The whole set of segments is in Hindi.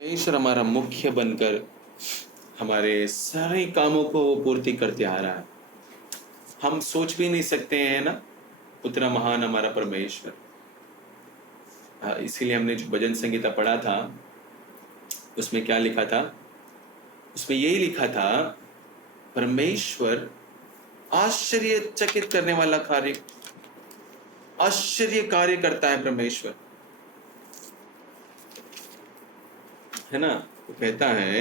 ईश्वर हमारा मुख्य बनकर हमारे सारे कामों को वो पूर्ति करते आ रहा है। हम सोच भी नहीं सकते हैं ना, उतना महान हमारा परमेश्वर। इसीलिए हमने जो भजन संगीता पढ़ा था उसमें क्या लिखा था? उसमें यही लिखा था, परमेश्वर आश्चर्यचकित करने वाला कार्य, आश्चर्य कार्य करता है परमेश्वर, है ना। वो कहता है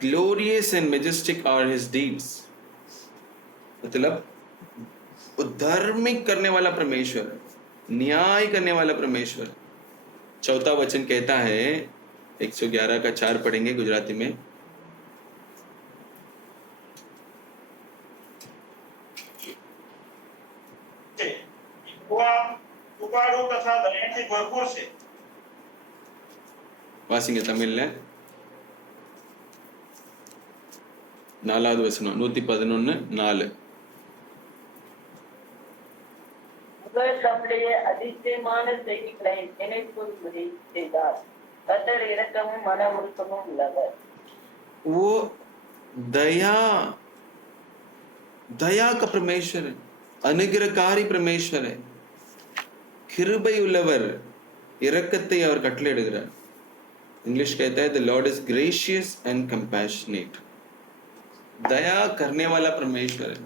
glorious and majestic are his deeds, मतलब वो धार्मिक करने वाला परमेश्वर, न्याय करने वाला परमेश्वर। चौथा वचन कहता है, 111 का 4 पढ़ेंगे गुजराती में। వాసింగ తమిళ్ல 4வது வசனம் 111:4. அவர் தம்முடைய அதிசயமான செய்திகளை நினைப்பொருள்படி செய்தார். கர்த்தர் இரக்கமும் மன உருக்கமும் உள்ளவர். वो दया दया का परमेश्वर है, अनुग्रहकारी परमेश्वर है, கிருபை உள்ளவர், இரக்கத்தை அவர் கட்டளையிடுகிறார். इंग्लिश कहता है the Lord is gracious and compassionate, दया करने वाला परमेश्वर है,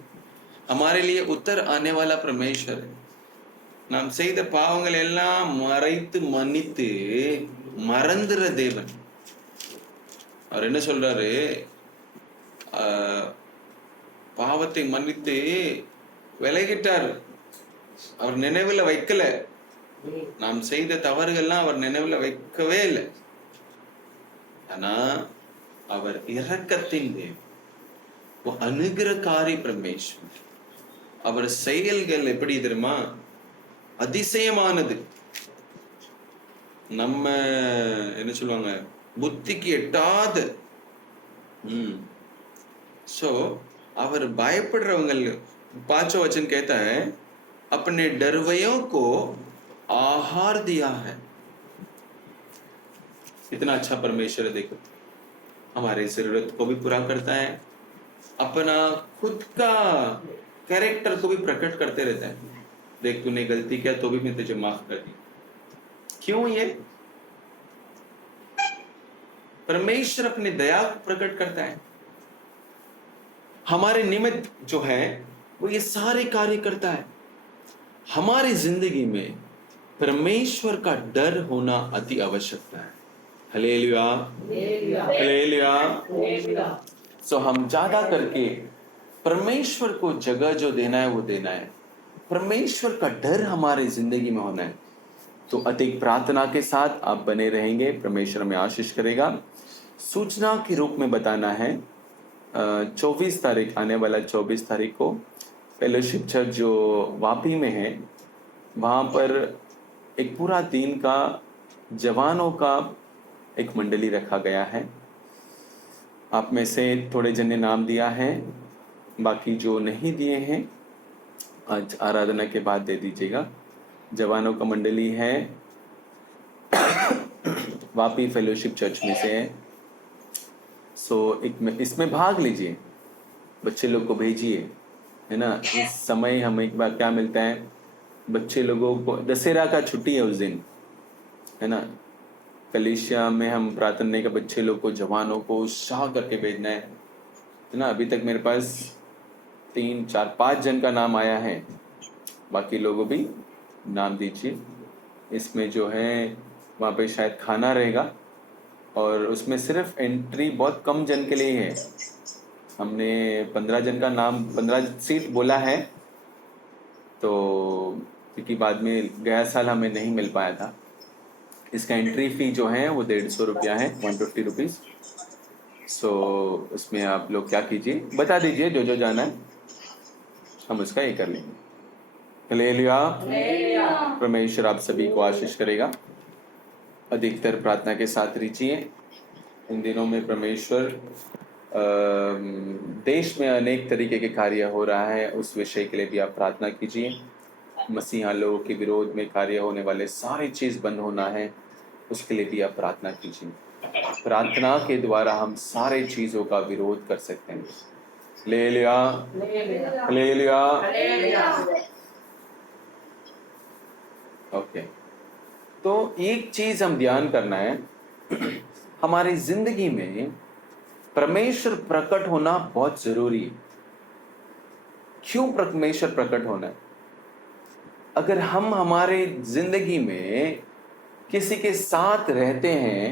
हमारे लिए उतर आने वाला परमेश्वर है. நாம் செய்த பாவங்கள் எல்லாம் மறைத்து மன்னித்து மறந்துற தேவன். அவர் என்ன சொல்றாரு? பாவத்தை மன்னித்து விலகிட்டார், அவர் நினைவுல வைக்கல. நாம் செய்த தவறுகள்லாம் அவர் நினைவுல வைக்கவே இல்லை. ஆனா அவர் இரக்கத்தின் தேவன், அனுகிரகாரி பரமேஸ்வர். அவர் செயல்கள் எப்படி தெரியுமா? அதிசயமானது. நம்ம என்ன சொல்லுவாங்க, புத்திக்கு எட்டாத. सो அவர் பயப்படுறவங்க, 5वां वचन कहता है अपने डरवयों को आहार दिया है. इतना अच्छा परमेश्वर है. देखो, हमारे जरूरत को भी पूरा करता है, अपना खुद का कैरेक्टर को भी प्रकट करते रहता है. देख, तूने गलती किया तो भी मैं तुझे माफ कर दी. क्यों? ये परमेश्वर अपनी दया को प्रकट करता है, हमारे निमित्त जो है वो ये सारे कार्य करता है. हमारी जिंदगी में परमेश्वर का डर होना अति आवश्यकता है. Hallelujah, hallelujah. सो हम ज्यादा करके परमेश्वर को जगह जो देना है वो देना है. परमेश्वर का डर हमारे जिंदगी में होना है. तो अधिक प्रार्थना के साथ आप बने रहेंगे, परमेश्वर में आशीष करेगा. सूचना के रूप में बताना है, 24 तारीख, आने वाला 24 तारीख को फेलोशिप चर्च जो वापी में है, वहाँ पर एक पूरा दिन का जवानों का एक मंडली रखा गया है. आप में से थोड़े जन ने नाम दिया है, बाकी जो नहीं दिए हैं आज आराधना के बाद दे दीजिएगा. जवानों का मंडली है, वापी फेलोशिप चर्च में से है. सो इसमें भाग लीजिए, बच्चे लोग को भेजिए, है ना. इस समय हमें एक बार क्या मिलता है, बच्चे लोगों को दशहरा का छुट्टी है उस दिन, है ना. कलीसिया में हम प्रार्थना का बच्चे लोग को, जवानों को उत्साह करके भेजना है ना. अभी तक मेरे पास 3, 4, 5 जन का नाम आया है, बाकी लोगों भी नाम दीजिए. इसमें जो है वहाँ पे शायद खाना रहेगा, और उसमें सिर्फ एंट्री बहुत कम जन के लिए है. हमने 15 जन का नाम, 15 सीट बोला है, तो क्योंकि बाद में गया साल हमें नहीं मिल पाया था. इसका एंट्री फी जो है वो 150 रुपया है, 150 रुपीज़. सो उसमें आप लोग क्या कीजिए, बता दीजिए जो जो जाना है, हम उसका ये कर लेंगे. हालेलुया. परमेश्वर आप सभी को आशीष करेगा. अधिकतर प्रार्थना के साथ रीचिए. इन दिनों में परमेश्वर देश में अनेक तरीके के कार्य हो रहा है, उस विषय के लिए भी आप प्रार्थना कीजिए. मसीहा लोगों के विरोध में कार्य होने वाले सारी चीज़ बंद होना है, उसके लिए भी आप प्रार्थना कीजिए. प्रार्थना के द्वारा हम सारे चीजों का विरोध कर सकते हैं। Hallelujah, hallelujah. ओके, तो एक चीज हम ध्यान करना है, हमारी जिंदगी में परमेश्वर प्रकट होना बहुत जरूरी है। क्यों परमेश्वर प्रकट होना है? अगर हम हमारे जिंदगी में किसी के साथ रहते हैं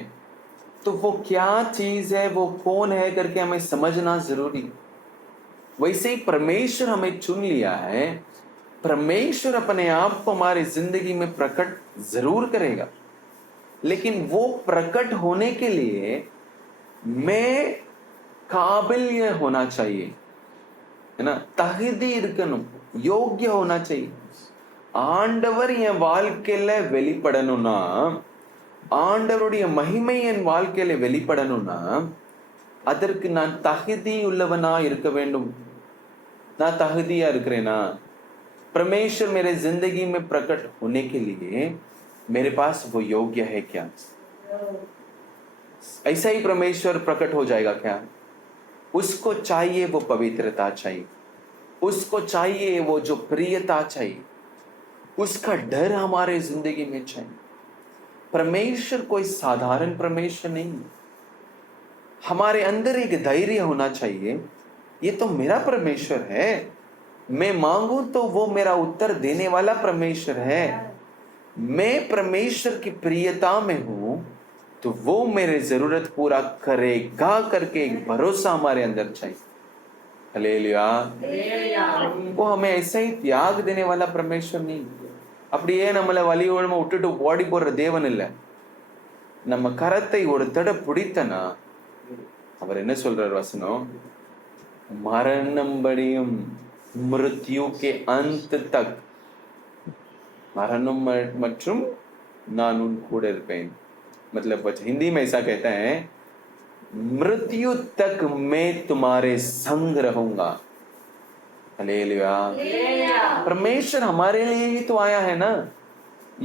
तो वो क्या चीज है, वो कौन है करके हमें समझना जरूरी। वैसे ही परमेश्वर हमें चुन लिया है, परमेश्वर अपने आप को हमारी जिंदगी में प्रकट जरूर करेगा, लेकिन वो प्रकट होने के लिए मैं काबिल ये होना चाहिए, है ना, தகுதி இருக்கணும், யோग्य होना चाहिए. ஆண்டவர் என் வாழ்க்கையில வெளிப்படணும்னா, ஆண்டவருடைய மகிமை என் வாழ்க்கையில வெளிப்படணும்னா அதற்கு நான் தகுதி உள்ளவனா இருக்க வேண்டும். நான் தகுதியா இருக்கிறேனா? परमेश्वर मेरे जिंदगी में प्रकट होने के लिए मेरे पास वो योग्य है क्या? ऐसा ही परमेश्वर प्रकट हो जाएगा क्या? उसको चाहिए वो पवित्रता चाहिए, उसको चाहिए वो जो प्रियता चाहिए, उसका डर हमारे जिंदगी में चाहिए. परमेश्वर कोई साधारण परमेश्वर नहीं है. हमारे अंदर एक धैर्य होना चाहिए, ये तो मेरा परमेश्वर है, मैं मांगू तो वो मेरा उत्तर देने वाला परमेश्वर है. मैं परमेश्वर की प्रियता में हूं तो वो मेरे जरूरत पूरा करेगा करके एक भरोसा हमारे अंदर चाहिए. हालेलुया. वो हमें ऐसा ही त्याग देने वाला परमेश्वर नहीं. அப்படியே நம்மளை வலியோடமா விட்டுட்டு ஓடி போடுற தேவன் இல்லை. நம்ம கரத்தை ஒரு தடவை பிடித்தனா அவர் என்ன சொல்றார் வசனம்? மரணம் படியும் मृत्यु के अंत तक मरणम மற்றும் நான் உன் கூட இருப்பேன். मतलब हिंदी में ऐसा कहता है, मृत्यु तक मैं तुम्हारे संग रहूंगा. हालेलुया. परमेश्वर हमारे लिए ही तो आया है ना.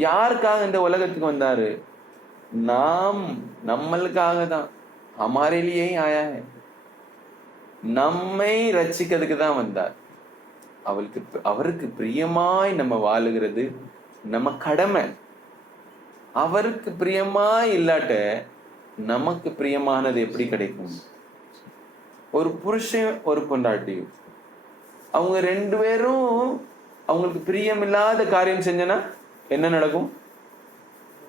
யாருக்காக இந்த உலகத்துக்கு வந்தாரு? நாம் நம்மளுக்காக தான். हमारे लिए ही आया है. நம்மை ரட்சிக்கிறதுக்கு தான் வந்தார். அவருக்கு பிரியமாய் நம்ம வாழுகிறது நம்ம கடமை. அவருக்கு பிரியமாய் இல்லாட்ட நமக்கு பிரியமானது எப்படி கிடைக்கும்? ஒரு புருஷன் ஒரு பொண்டாட்டி, அவங்க ரெண்டு பேரும் அவங்களுக்கு பிரியமில்லாத காரியம் செஞ்சனா என்ன நடக்கும்?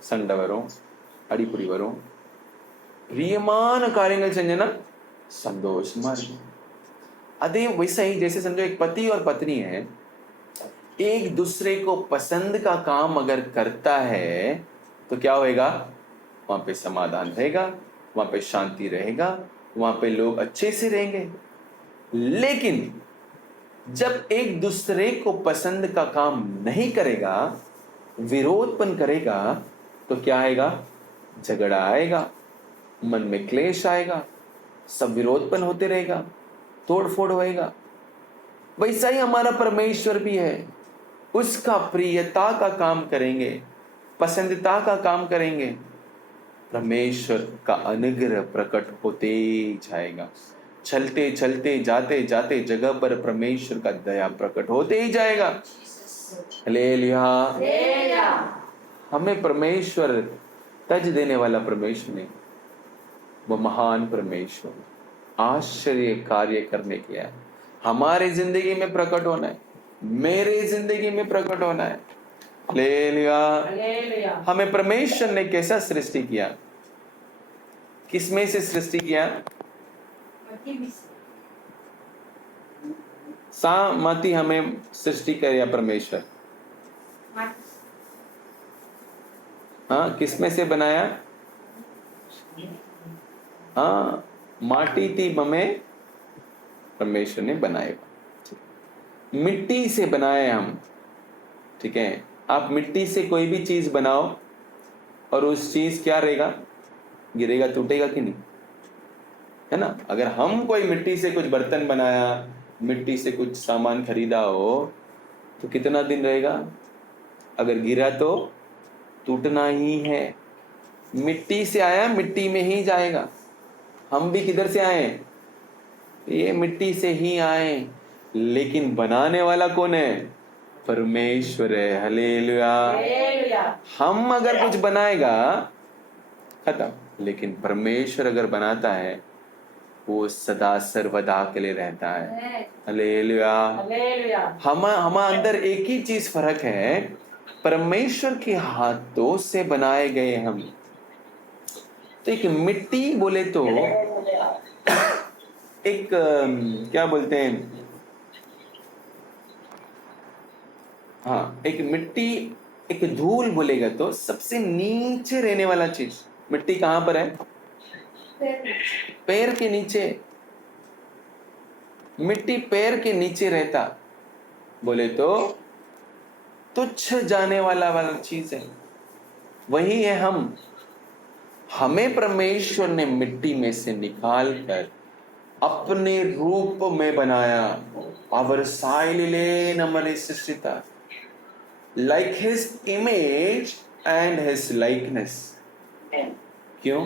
சண்டை வரும், அடிப்படி வரும். பிரியமான காரியங்கள் செஞ்சனா संतोषमा இருக்கும். அதே वैसा ही जैसे समझो एक पति और पत्नी है, एक दूसरे को पसंद का काम अगर करता है तो क्या होएगा? वहां पे समाधान रहेगा, वहां पे शांति रहेगा, वहां पे लोग अच्छे से रहेंगे. लेकिन जब एक दूसरे को पसंद का काम नहीं करेगा, विरोधपन करेगा, तो क्या आएगा? झगड़ा आएगा, मन में क्लेश आएगा, सब विरोधपन होते रहेगा, तोड़ फोड़ होएगा. वैसा ही हमारा परमेश्वर भी है. उसका प्रियता का काम करेंगे, पसंदीदा का काम करेंगे, परमेश्वर का अनुग्रह प्रकट होते जाएगा. चलते चलते जाते जाते जगह पर परमेश्वर का दया प्रकट होते ही जाएगा. हालेलुया. हमें परमेश्वर तज देने वाला परमेश्वर नहीं, वो महान परमेश्वर आश्चर्य कार्य करने के लिए हमारे जिंदगी में प्रकट होना है, मेरे जिंदगी में प्रकट होना है. हालेलुया. हमें परमेश्वर ने कैसा सृष्टि किया? किसमें से सृष्टि किया? सामती हमें सृष्टि किया परमेश्वर. हाँ, किसमें से बनाया? हाँ, माटी थी हमें परमेश्वर ने बनाया. मिट्टी से बनाए हम. ठीक है, आप मिट्टी से कोई भी चीज बनाओ और उस चीज क्या रहेगा? गिरेगा, टूटेगा कि नहीं? है ना. अगर हम कोई मिट्टी से कुछ बर्तन बनाया, मिट्टी से कुछ सामान खरीदा हो तो कितना दिन रहेगा? अगर गिरा तो टूटना ही है. मिट्टी से आया, मिट्टी में ही जाएगा। हम भी किधर से आए? ये मिट्टी से ही आए, लेकिन बनाने वाला कौन है? परमेश्वर है। हालेलुया। हम अगर कुछ बनाएगा खत्म, लेकिन परमेश्वर अगर बनाता है वो सदा सर्वदा के लिए रहता है। हालेलुया। हम अंदर एक ही चीज फर्क है, परमेश्वर के हाथों से बनाए गए हम। तो एक मिट्टी बोले तो एक क्या बोलते हैं, हाँ, एक मिट्टी, एक धूल बोलेगा तो सबसे नीचे रहने वाला चीज। मिट्टी कहां पर है? पैर के नीचे। मिट्टी पैर के नीचे रहता बोले तो तुच्छ जाने वाला चीज है। वही है हम। हमें परमेश्वर ने मिट्टी में से निकाल कर अपने रूप में बनाया। அவர் சாயலிலே நம்மளை சிருஷ்டித்தார், like his image and his likeness। क्यों?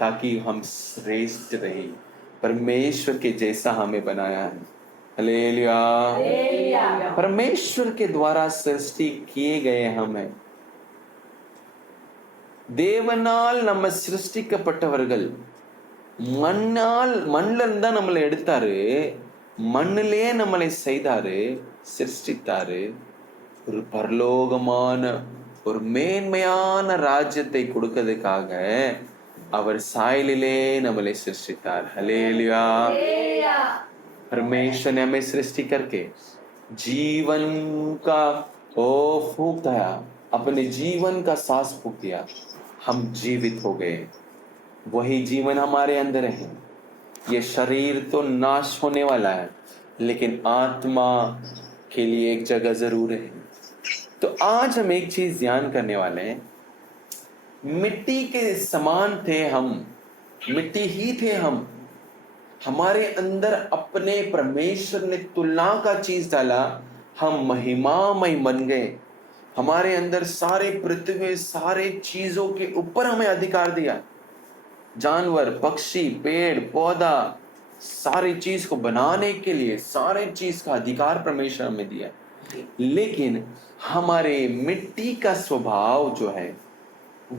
ताकि हम श्रेष्ठ रहे। परमेश्वर के जैसा हमें बनाया है। हालेलुया। परमेश्वर के द्वारा सृष्टि किए गए हम हैं। தேவனால் நம்ம சிருஷ்டிக்கப்பட்டவர்கள்। மண்ணில இருந்தா நம்மளை எடுத்தாரு, மண்ணிலே நம்மளை செய்தாரு, சிருஷ்டித்தாரு। ஒரு பரலோகமான ஒரு மேன்மையான ராஜ்யத்தை கொடுக்கிறதுக்காக அவர் சாயலிலே நம்மளை சிருஷ்டித்தார்। हालेलुया। परमेश्वर ने हमें सृष्टि करके जीवन का फूंक दिया, अपने जीवन का सांस फूंक दिया, हम जीवित हो गए। वही जीवन हमारे अंदर है। ये शरीर तो नाश होने वाला है, लेकिन आत्मा के लिए एक जगह जरूर है। तो आज हम एक चीज ध्यान करने वाले हैं। मिट्टी के समान थे हम, मिट्टी ही थे हम। हमारे अंदर अपने परमेश्वर ने तुलना का चीज डाला, हम महिमामय बन गए। हमारे अंदर सारे पृथ्वी, सारे चीजों के ऊपर हमें अधिकार दिया। जानवर, पक्षी, पेड़ पौधा, सारी चीज को बनाने के लिए सारे चीज का अधिकार परमेश्वर हमें दिया। लेकिन हमारे मिट्टी का स्वभाव जो है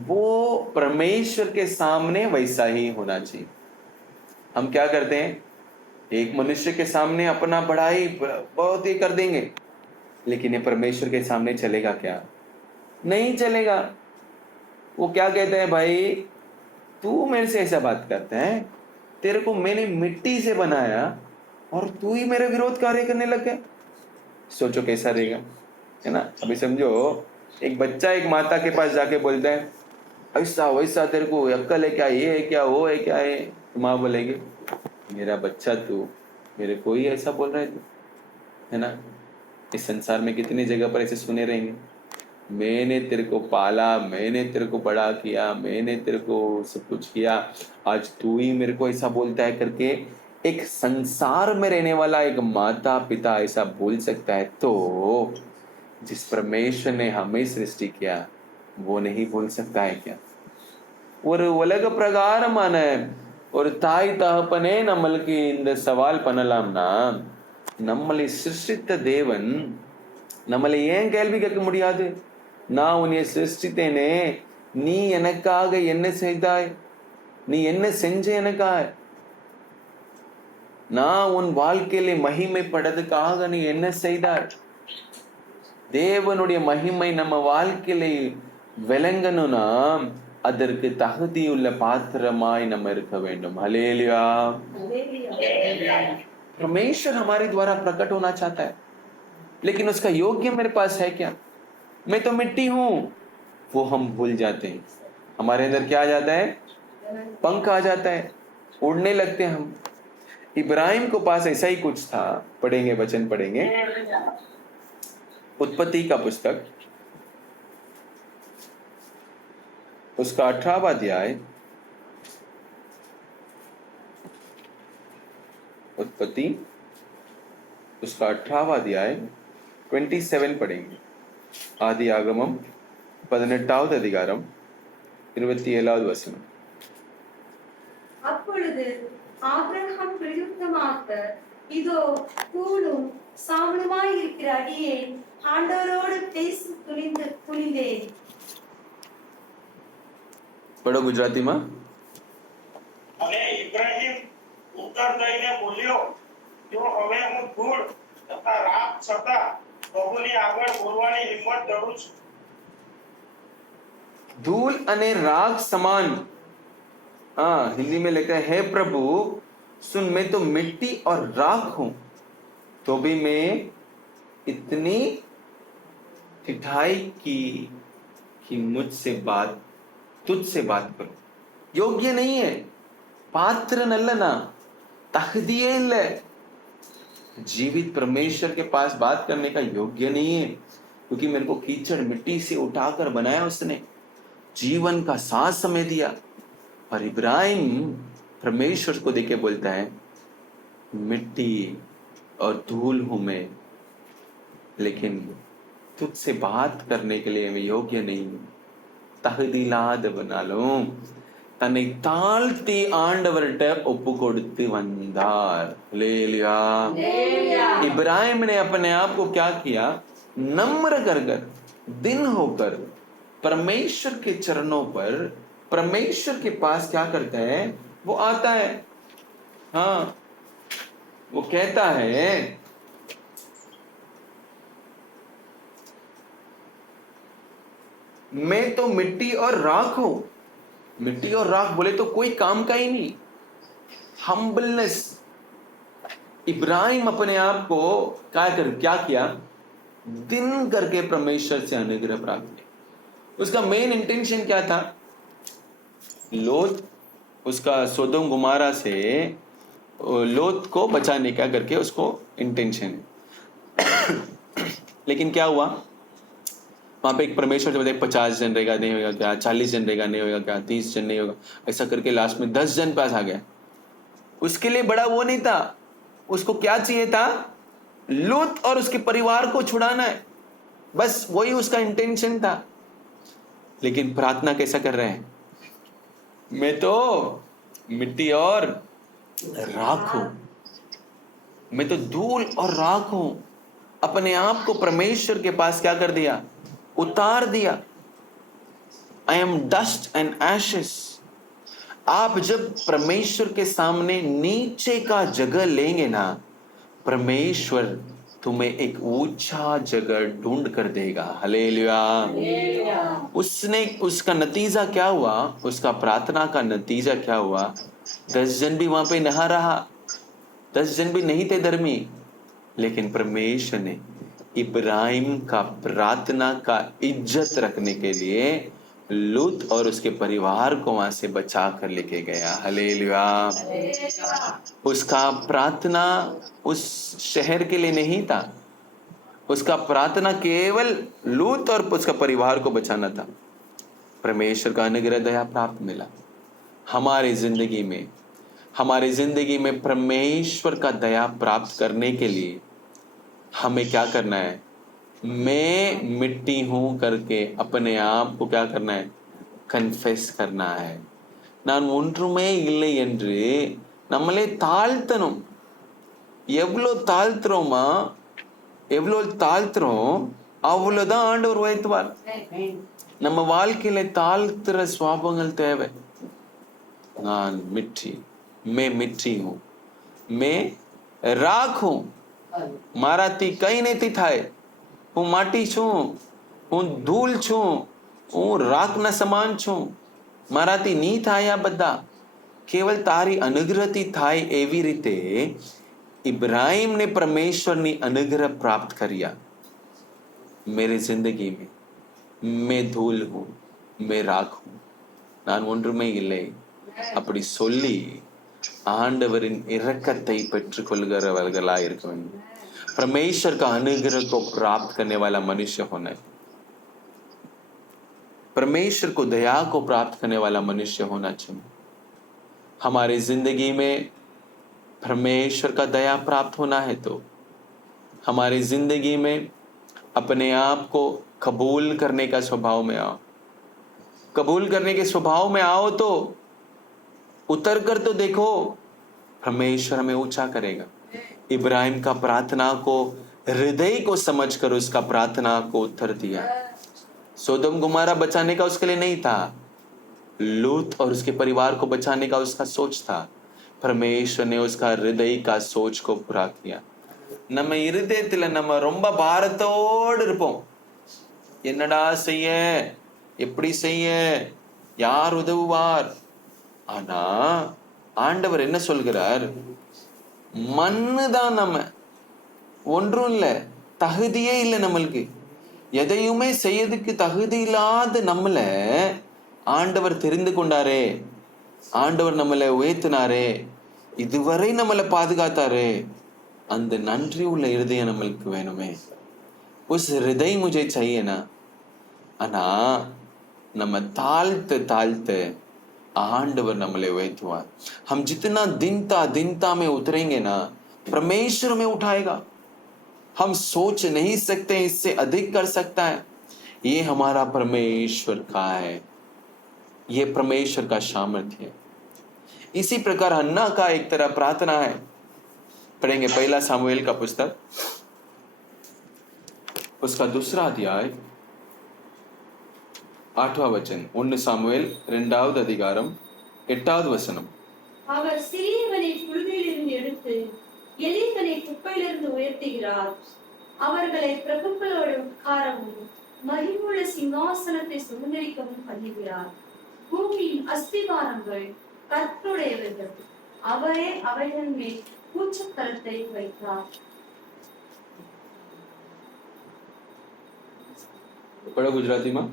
वो परमेश्वर के सामने वैसा ही होना चाहिए। हम क्या करते हैं? एक मनुष्य के सामने अपना बड़ाई बहुत ही कर देंगे, लेकिन ये परमेश्वर के सामने चलेगा क्या? नहीं चलेगा। वो क्या कहते हैं, भाई तू मेरे से ऐसा बात करता है, तेरे को मैंने मिट्टी से बनाया और तू ही मेरे विरोध कार्य करने लग गया। सोचो कैसा रहेगा, है ना? अभी समझो एक बच्चा एक माता के पास जाके बोलता है ऐसा वैसा, तेरे को अक्ल है क्या, ये है क्या, वो है क्या है? तो माँ बोलेगी मेरा बच्चा तू मेरे को ही ऐसा बोल रहा है तू, है ना? इस संसार में कितनी जगह पर ऐसे सुने रहेंगे, मैंने तेरे को पाला, मैंने तेरे को बड़ा किया, मैंने तेरे को सब कुछ किया, आज तू ही मेरे को ऐसा बोलता है करके। एक संसार में रहने वाला एक माता पिता ऐसा बोल सकता है, तो जिस परमेश्वर ने हमें सृष्टि किया वो नहीं बोल सकता है क्या? ஒரு உலக பிரகாரமான ஒரு தாய் தகப்பனே நம்மளுக்கு இந்த சவால் பண்ணலாம்னா, நம்மளை சிருஷ்டித்த தேவன் நம்மளை ஏன் கேள்வி கேட்க முடியாது? நான் உன்னை சிருஷ்டித்தேனே, நீ எனக்காக என்ன செய்தாய்? நீ என்ன செஞ்ச எனக்காக? நான் உன் வாழ்க்கையில மகிமைப்படுறதுக்காக நீ என்ன செய்தாய்? தேவனுடைய மகிமை நம்ம வாழ்க்கையில விளங்கணும்னா அதற்கு தகுதியுள்ள பாத்திரமாய் நம்ம இருக்க வேண்டும்। हालेलुया। परमेश्वर हमारे द्वारा प्रकट होना चाहता है, लेकिन उसका योग्य मेरे पास है क्या? मैं तो मिट्टी हूं। वो हम भूल जाते हैं। हमारे अंदर क्या आ जाता है? पंख आ जाता है, उड़ने लगते हैं हम। इब्राहिम को पास ऐसा ही कुछ था। पढ़ेंगे, वचन पढ़ेंगे, उत्पत्ति का पुस्तक उसका 18वां अध्याय, उत्पत्ति उसका 18वां अध्याय 27 पढ़ेंगे। आदि आगमम 18வது அதிகாரம் 27வது வசனம். அப்பொழுது ஆபிரகாம் பிரயுக்தமாக, இதோ தூணும் சாம்பலுமாய் இருக்கிற அடியேன் ஆண்டவரோடு பேச துணிந்தேன். पढ़ो गुजराती में. અને ઇબ્રાહિમ ઉત્તર દઈને બોલ્યો, જો હવે હું ધૂળ તથા રાખ છતાં પ્રભુની આગળ બોલવાની હિંમત ધરું છું. धूल अने राख समान. हाँ, हिंदी में लिखा है, हे प्रभु सुन, मैं तो मिट्टी और राख हूं, तो भी मैं इतनी ठिठाई की कि मुझसे बात, तुझसे बात करूं. योग्य नहीं है, पात्र नल्लना, तहदिये इल्ले. जीवित परमेश्वर के पास बात करने का योग्य नहीं है, क्योंकि मेरे को कीचड़ मिट्टी से उठाकर बनाया उसने, जीवन का सांस समय दिया. और इब्राहिम परमेश्वर को देख के बोलता है, मिट्टी और धूल हूं मैं, लेकिन तुझसे बात करने के लिए मैं योग्य नहीं हूं. தகுதியில்லாத வனாலும் தன்னை தாழ்த்தி ஆண்டவர்கிட்ட ஒப்பு கொடுத்து वंदार. हालेलुया. इब्राहिम ने अपने आप को क्या किया? नम्र कर कर, दिन होकर परमेश्वर के चरणों पर, परमेश्वर के पास क्या करता है? वो आता है. हाँ, वो कहता है, मैं तो मिट्टी और राख हूं. मिट्टी और राख बोले तो कोई काम का ही नहीं. हम्बलनेस. इब्राहिम अपने आप को क्या किया? दिन करके परमेश्वर से अनुग्रह प्राप्त किया. उसका मेन इंटेंशन क्या था? लोत, उसका सोदोम गुमारा से लोत को बचाने का करके उसको इंटेंशन है. लेकिन क्या हुआ? वहां पे एक परमेश्वर से बताए 50 जन रहेगा, नहीं होगा क्या? 40 जन रहेगा, नहीं होगा क्या? 30 जन नहीं होगा. ऐसा करके लास्ट में 10 जन पास आ गया. उसके लिए बड़ा वो नहीं था. उसको क्या चाहिए था? लूत और उसके परिवार को छुड़ाना है, बस वही उसका इंटेंशन था. लेकिन प्रार्थना कैसा कर रहे हैं? मैं तो मिट्टी और राख हूं, मैं तो धूल और राख हूं. अपने आप को परमेश्वर के पास क्या कर दिया? उतार दिया. I am dust and ashes. आप जब परमेश्वर के सामने नीचे का जगह लेंगे ना, परमेश्वर तुम्हें एक ऊंचा जगह ढूंढ कर देगा. हालेलुया. उसने, उसका नतीजा क्या हुआ? उसका प्रार्थना का नतीजा क्या हुआ? 10 जन भी वहां पे नहा रहा, 10 जन भी नहीं थे धर्मी, लेकिन परमेश्वर ने इब्राहिम का प्रार्थना का इज्जत रखने के लिए लूत और उसके परिवार को वहां से बचा कर लेके गया. हालेलुया. उसका प्रार्थना उस शहर के लिए नहीं था, उसका प्रार्थना केवल लूत और उसका परिवार को बचाना था. परमेश्वर का अनुग्रह दया प्राप्त मिला. हमारे जिंदगी में परमेश्वर का दया प्राप्त करने के लिए हमें क्या करना है? मैं मिट्टी हूं करके अपने आप को क्या करना है? कन्फेस करना है. நான் ஒன்றுமே இல்லை என்று நம்மளே தாழ்த்தணும். எவ்வளோ தாழ்த்துறோம் அவ்வளவுதான் ஆண்டவர் உயர்த்துவார். நம்ம வாழ்க்கையில தாழ்த்துற சுவாபங்கள் தேவை. நான் मिट्टी, मैं मिट्टी हूं, मैं राख हूं, મારાથી કઈ નથી થાય. હું માટી છું, હું ધૂળ છું, હું રાખના સમાન છું. મારાથી નહીં થાય આ બધા, કેવલ તારી અનુગ્રહથી થાય. એવી રીતે इब्राहिम ने परमेश्वर ની अनुग्रह प्राप्त કર્યા. मेरे जिंदगी में मैं धूल हूं, मैं राख हूं, நான் ஒன்றுமே இல்லை அப்படி சொல்லி ஆண்டவரின் இரக்கத்தை பெற்றுக் கொள்கிறவர்களாய் இருக்க வேண்டும். परमेश्वर का अनुग्रह को प्राप्त करने वाला मनुष्य होना है. परमेश्वर को दया को प्राप्त करने वाला मनुष्य होना चाहिए. हमारे जिंदगी में परमेश्वर का दया प्राप्त होना है तो हमारी जिंदगी में अपने आप को कबूल करने का स्वभाव में आओ। कबूल करने के स्वभाव में आओ तो उतर कर तो देखो, परमेश्वर हमें ऊंचा करेगा। इब्राहिम का प्रार्थना को, हृदय को समझकर उसका प्रार्थना को उत्तर दिया। सोदम गुमारा बचाने का उसके लिए नहीं था, लूत और उसके परिवार को बचाने का उसका सोच था। परमेश्वर ने उसका हृदय का सोच को पूरा किया। நம்ம இருதயத்துல நம்ம ரொம்ப பாரத்தோடு இருப்போம். என்னடா செய்ய, எப்படி செய்ய, யார் உதவுவார்? ஆனா ஆண்டவர் என்ன சொல்கிறார்? மண்ணு தான் நம்ம, ஒன்றும் இல்லை, தகுதியே இல்லை நம்மளுக்கு. எதையுமே செய்யறதுக்கு தகுதி இல்லாத நம்மள ஆண்டவர் தெரிந்து கொண்டாரே, ஆண்டவர் நம்மளை உயர்த்தினாரே, இதுவரை நம்மளை பாதுகாத்தாரே, அந்த நன்றி உள்ள இருதயம் நம்மளுக்கு வேணுமே. उस हृदय मुझे चाहिए ना. ஆனா நம்ம தாழ்த்து தாழ்த்து आंडवर நம்மளை उयर्तुवार. हम जितना दिनता में उतरेंगे ना, परमेश्वर में उठाएगा. हम सोच नहीं सकते इससे अधिक कर सकता है. ये हमारा परमेश्वर का है, ये परमेश्वर का सामर्थ्य है. इसी प्रकार हन्ना का एक तरह प्रार्थना है. पढ़ेंगे पहला सामुएल का पुस्तक, उसका 2 अध्याय 8वां वचन. 1 सामुएल 2வது அதிகாரம் 8வது வசனம். அவர் சிறியவனை புழுதியிலிருந்து எடுத்து எளியவனை குப்பையிலிருந்து உயர்த்துகிறார். அவர்களை பிரபுக்களோடு உட்காரவும் மகிமுள்ள சிங்காசனத்தை சுதந்திரிக்கவும் பண்ணுகிறார். பூமியின் அஸ்திவாரங்கள் கர்த்தருடையவர்கள், அவரே அவைகள் மேல் பூச்சக்கரத்தை வைத்தார். पढ़ो गुजराती में.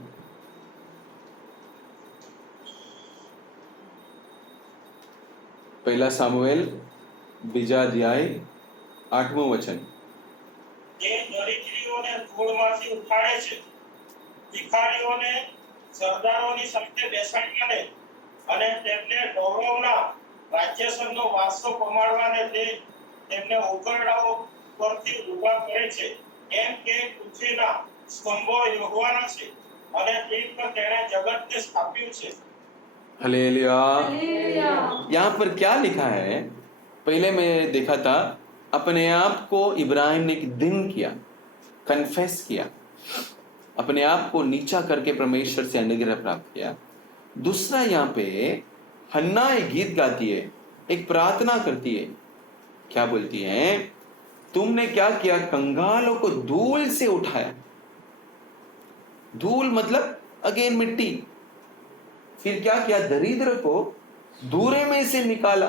पहला सामुएल 2 अध्याय 8वां वचन. જે દરિદ્રીઓને ધૂળમાંથી ઉઠાડે છે, ભિખારીઓને સરદારોની સાથે બેસાડવાને અને તેમને ગૌરવના રાજ્યસનનો વારસો પમાડવાને તે તેમને ઉકરડાઓ પરથી ઊભા કરે છે. એમ કે પૃથ્વીના સ્તંભો યહોવાના છે અને તે પર તેણે જગતને સ્થાપ્યું છે. हालेलुया. यहाँ पर क्या लिखा है? पहले मैं देखा था, अपने आप को इब्राहिम ने एक दिन किया, कन्फेस किया, अपने आप को नीचा करके परमेश्वर से अनुग्रह प्राप्त किया. दूसरा यहाँ पे हन्ना एक गीत गाती है, एक प्रार्थना करती है. क्या बोलती है? तुमने क्या किया? कंगालों को धूल से उठाया. धूल मतलब अगेन मिट्टी. फिर क्या किया? दरिद्र को दूरे में से निकाला.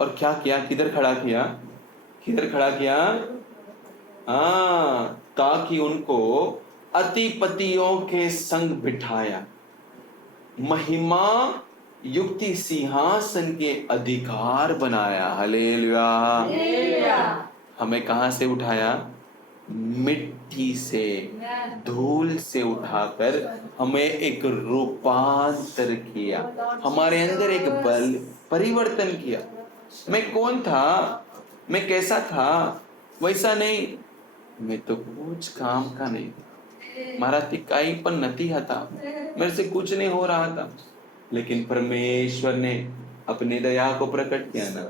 और क्या किया? किधर खड़ा किया? किधर खड़ा किया? ताकि उनको अतिपतियों के संग बिठाया, महिमा युक्ति सिंहासन के अधिकार बनाया. हालेलुया. हमें कहां से उठाया? मिट्टी से, धूल से उठाकर हमें एक रूपांतर किया, हमारे अंदर एक बल परिवर्तन किया. मैं कौन था, मैं कैसा था, वैसा नहीं. मैं तो कुछ काम का नहीं था, મારાથી કાઈ પણ નથી હતા, मेरे से कुछ नहीं हो रहा था. लेकिन परमेश्वर ने अपनी दया को प्रकट किया ना.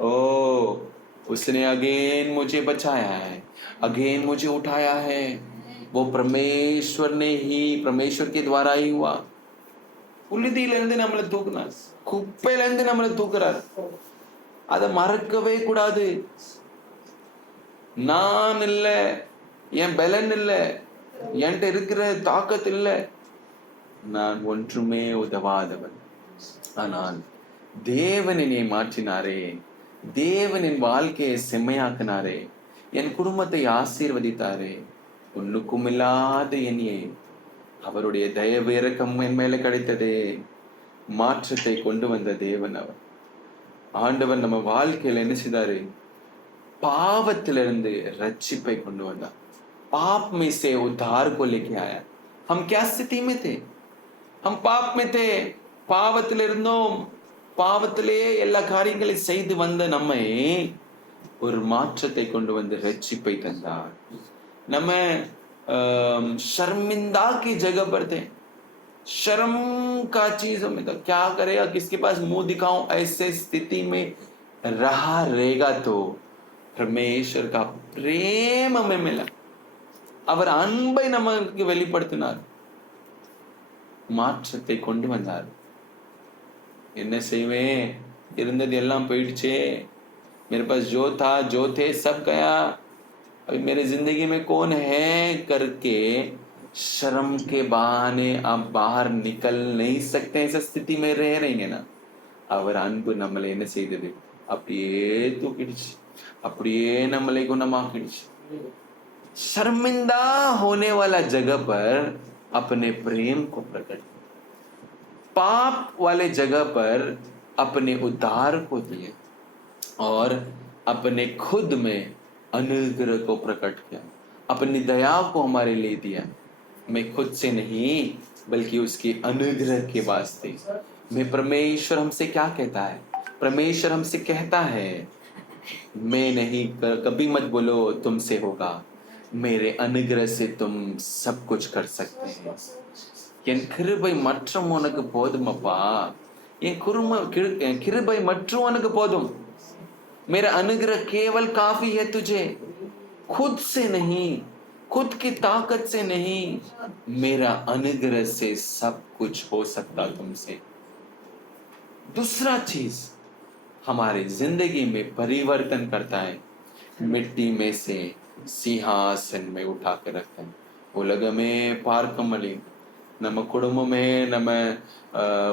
ओ, उसने अगेन मुझे बचाया है, अगेन मुझे उठाया है. वो परमेश्वर ने ही, परमेश्वर के द्वारा ही हुआ. புழுதியிலிருந்து நம்மளை தூக்குனார், குப்பையிலிருந்து நம்மளை தூக்குறார். அதை மறக்கவே கூடாது. நான் இல்லை, என் பலன் இல்லை, என்கிட்ட இருக்கிற தாக்கத்து இல்லை, நான் ஒன்றுமே உதவாதவன். ஆனால் தேவன் என்னை மாற்றினாரே, தேவன் என் வாழ்க்கையை செம்மையாக்கினாரே, என் குடும்பத்தை ஆசீர்வதித்தாரே. ஒன்றுக்கும் இல்லாத என்னையே அவருடைய தயவு இரக்கம் என் மேல கிடைத்ததே. மாற்றத்தை கொண்டு வந்த தேவன் அவர். ஆண்டவர் நம்ம வாழ்க்கையில என்ன செய்தாரு? பாவத்திலிருந்து ரட்சிப்பை கொண்டு வந்தார். पाप में से उद्धार को लेके आया. हम क्या स्थिति में थे? हम पाप में थे, பாவத்தில் இருந்தோம். பாவத்திலே எல்லா காரியங்களையும் செய்து வந்த நம்மை ஒரு மாற்றத்தை கொண்டு வந்து ரட்சிப்பை தந்தார். நம்ம शर्मिंदा की जगह पर थे, शर्म का चीजों में था, क्या करेगा, किसके पास मुंह दिखाऊं, ऐसे स्थिति में रहा रहेगा तो परमेश्वर का प्रेम हमें मिला. அவர் அன்பை நமக்கு வெளிப்படுத்தினார், மாற்றத்தை கொண்டு வந்தார். என்ன செய்வேன், இருந்தது எல்லாம் போயிடுச்சே, मेरे पास जो था जो थे सब गया, अभी मेरी जिंदगी में कौन है करके शर्म के बहाने आप बाहर निकल नहीं सकते. ऐसा स्थिति में रह रहेंगे ना, அவர் அன்பு நம்மளை என்ன செய்தது, அப்படியே தூக்கிடுச்சு, அப்படியே நம்மளை குணமாக்கிடுச்சு. शर्मिंदा होने वाला जगह पर अपने प्रेम को प्रकट, पाप वाले जगह पर अपने उद्धार को दिए और अपने खुद में अनुग्रह को प्रकट किया, अपनी दया को हमारे लिए दिया. मैं खुद से नहीं बल्कि उसके अनुग्रह के वास्ते. मैं परमेश्वर हमसे क्या कहता है, परमेश्वर हमसे कहता है, मैं नहीं, कभी मत बोलो तुमसे होगा, मेरे अनुग्रह से तुम सब कुछ कर सकते हैं. என் கிருபை மற்றும் உனக்கு போதும் அப்பா, என் கிருபை மற்றும் உனக்கு போதும். मेरा अनुग्रह केवल काफी है तुझे, खुद से नहीं, खुद की ताकत से नहीं, मेरा अनुग्रह से सब कुछ हो सकता तुमसे. दूसरा चीज हमारी जिंदगी में परिवर्तन करता है, मिट्टी में से सिंहासन में उठा के रखते हैं. உலகமே பார்க்கும்படி நம்ம குடும்பமே, நம்ம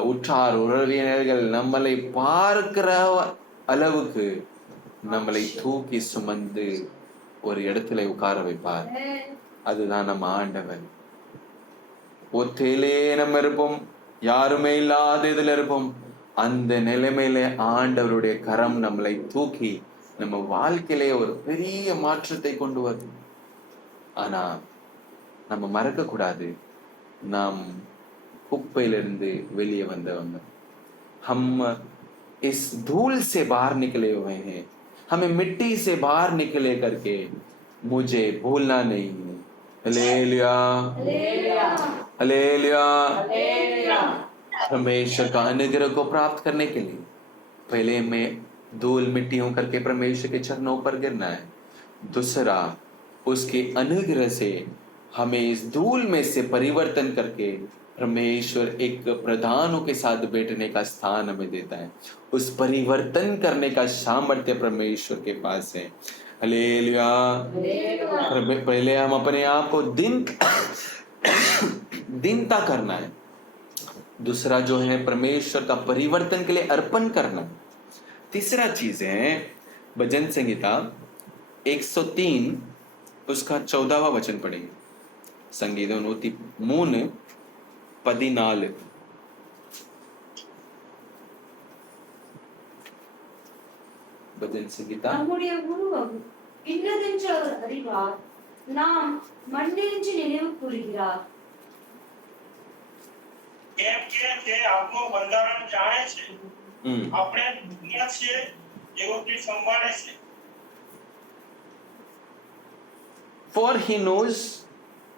உற்றார் உறவினர்கள் நம்மளை பார்க்கிற அளவுக்கு நம்மளை தூக்கி சுமந்து ஒரு இடத்துல உட்கார வைப்பார். அதுதான் நம்ம ஆண்டவர். ஒத்தையிலே நம்ம இருப்போம், யாருமே இல்லாத இதுல இருப்போம். அந்த நிலைமையில ஆண்டவருடைய கரம் நம்மளை தூக்கி நம்ம வாழ்க்கையிலே ஒரு பெரிய மாற்றத்தை கொண்டு வருது. ஆனா நம்ம மறக்க கூடாது, நாம் குப்பையிலிருந்து வெளியே வந்தவங்க. हम इस धूल से बाहर निकले हुए हैं, हमें मिट्टी से बाहर निकले करके मुझे भूलना नहीं है. Hallelujah, hallelujah. परमेश्वर का अनुग्रह को प्राप्त करने के लिए पहले मैं धूल मिट्टी होकर के परमेश्वर के चरणों पर गिरना है. दूसरा, उसके अनुग्रह से हमें इस धूल में से परिवर्तन करके परमेश्वर एक प्रधानों के साथ बैठने का स्थान हमें देता है. उस परिवर्तन करने का सामर्थ्य परमेश्वर के पास है. हालेलुया. पहले हम अपने आप को दीनता करना है. दूसरा जो है परमेश्वर का परिवर्तन के लिए अर्पण करना. तीसरा चीज है भजन संहिता 103 उसका 14वां वचन पढ़ेंगे. संगीतम 103:14. भजन संहिता. நம்முடைய உருவம் இன்னதென்று அவர் அறிவார், நாம் மண்ணென்று நினைவு கூறுகிறார். કેમ કે તે આપણું બંધારણ જાણે છે, આપણે દુનિયા છે એવો તે સંભાળે છે. For he knows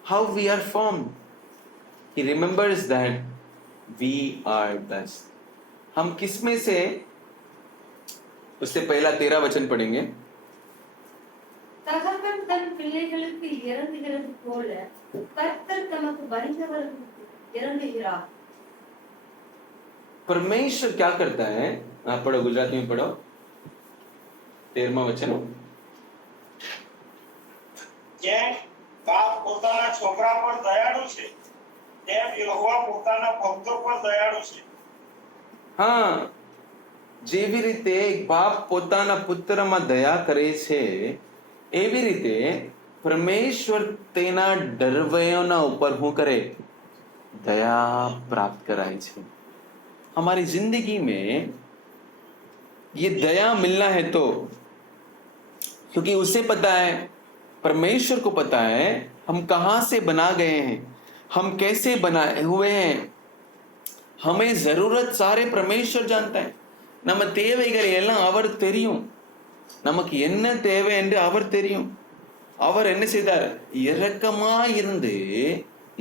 how we are formed. He remembers that we are dust. हम किसमें से, उससे पहला 13 वचन पढ़ेंगे. தகப்பன் தன் பிள்ளைகளுக்கு இறங்குகிறது போல கர்த்தர் தமக்கு பயந்தவர்களுக்கு இறங்குகிறார். परमेश्वर क्या करता है, आप पढ़ो, गुजराती में पढ़ो 13वां वचन. જેમ બાપ પોતાના છોકરા પર દયાળુ છે, તેમ યહોવા પોતાના ભક્તો પર દયાળુ છે. હા, જેવી રીતે એક બાપ પોતાના પુત્રમાં દયા કરે છે, એવી રીતે પરમેશ્વર તેના ડરવૈયોના ઉપર શું કરે, દયા પ્રાપ્ત કરાય છે. हमारी जिंदगी में ये दया मिलना है तो, क्योंकि उसे पता है, परमेश्वर को पता है हम कहां से बना गए हैं, हम कैसे बनाए हुए हैं. हमें जरूरत सारे परमेश्वर जानता है. நம்ம தேவைகளை எல்லாம் அவர் தெரியும், நமக்கு என்ன தேவை என்று அவர் தெரியும். அவர் என்ன செய்தார்? இரக்கமாயிருந்து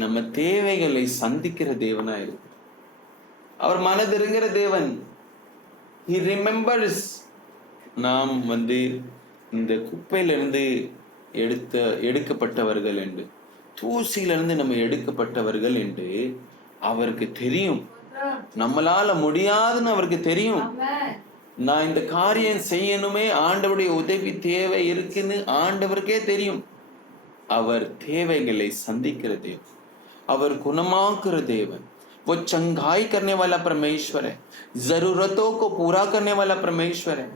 நம்ம தேவைகளை சந்திக்கிற தேவனா இருக்கு. அவர் மனதிருங்கிற தேவன். He remembers. நாம் இந்த குப்பையிலிருந்து எடுக்கப்பட்டவர்கள் என்று, தூசியிலிருந்து நம்ம எடுக்கப்பட்டவர்கள் என்று அவருக்கு தெரியும். நம்மளால முடியாதுன்னு அவருக்கு தெரியும். நான் இந்த காரியம் செய்யணுமே, ஆண்டவருடைய உதவி தேவை இருக்குன்னு ஆண்டவருக்கே தெரியும். அவர் தேவைகளை சந்திக்கிற தேவன், அவர் குணமாக்குற தேவன். वो चंगाई करने वाला परमेश्वर है, जरूरतों को पूरा करने वाला परमेश्वर है.